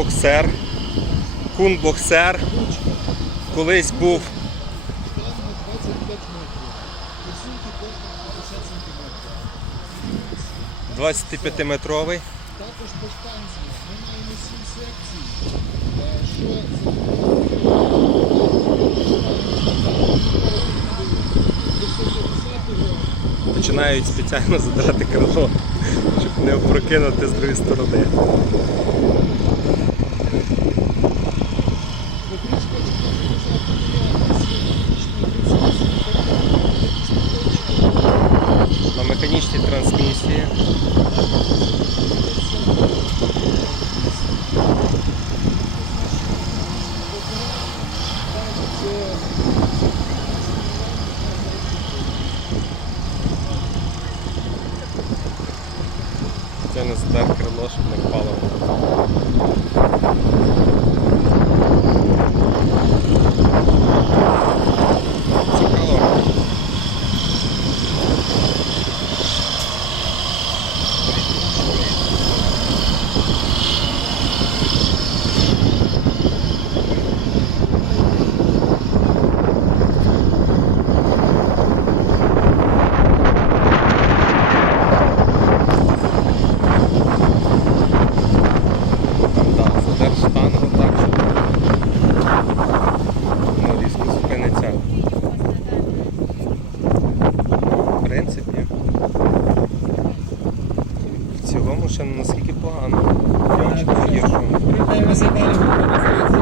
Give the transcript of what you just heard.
боксер. Кун боксер. Колись був 25 метрів. Форсунки кожна 50 см. 25-метровий. Також по штанзі ми маємо 7 секцій. Що Починають спеціально задирати крило, щоб не опрокинути з другої сторони. На механічній трансмісії. Це не задер крило, щоб не впало. Воно різко зупиниться. В принципі, в цілому ще наскільки погано. Я вже гіршого. Рухаємося далі.